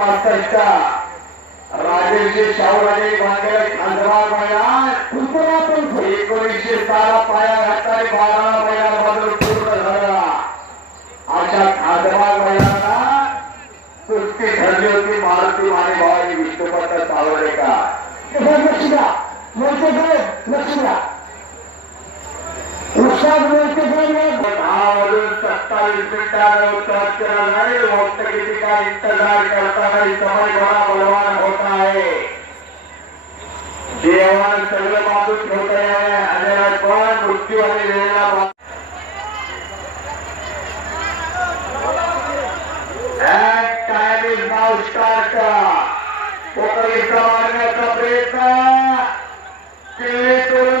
एकोणीसशे पासष्ट राजेशजी शाहूराजे बांधलेला खांडवा मैदान तुमचा पण एकोणीसशे सहा पाया घातला बारा मैदानामधून पूर्ण झाला अशा खांडवा मैदानाला कुस्ती ठरली होती मारुती मानेभावानी विष्णुपंत सावळेकर लक्ष द्या मोठे साहेब लक्ष द्या का इंतज़ार करताना समय बडा बलवान होत आहे जेवण सगळं बाजूत ठेवता यावे आणि पण मृत्यू आणि वेळेला time is now start. पोकळीचा मारण्याचा प्रयत्न किल्ले तोडून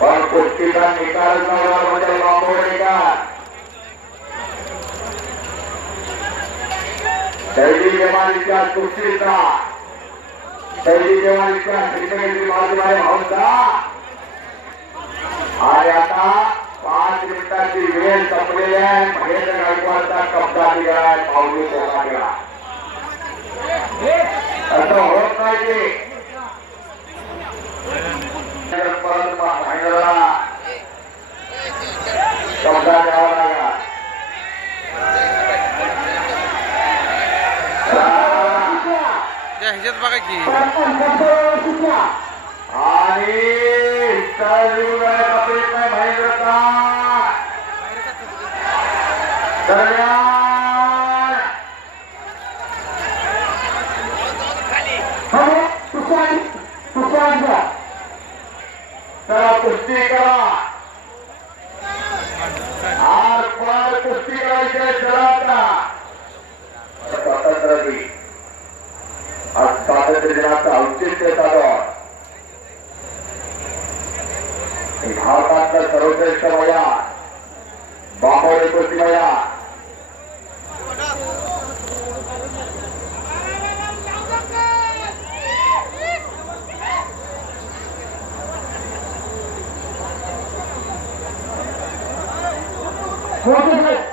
असत्या पण कुस्तीचा निकाल करणार म्हणजे बांबोडे का शैली जमानीच्या कुस्तीचा शैली जमानीच्या क्रिकेटची बाजूबाई भाऊचा आणि आता पाच मिनिटाची वेळ संपलेली आहे महेंद्र गायकवाडचा कब्जा दिला आहे पावली पोकाला असं होत नाही की त्याच्या ह्याच्यात बघा की. त्याला हो, हो, कुस्ती करा. आर पार कुस्ती करायची त्याला भारतातलं सर्वश्रेष्ठ मैदान बांबोडे What is हा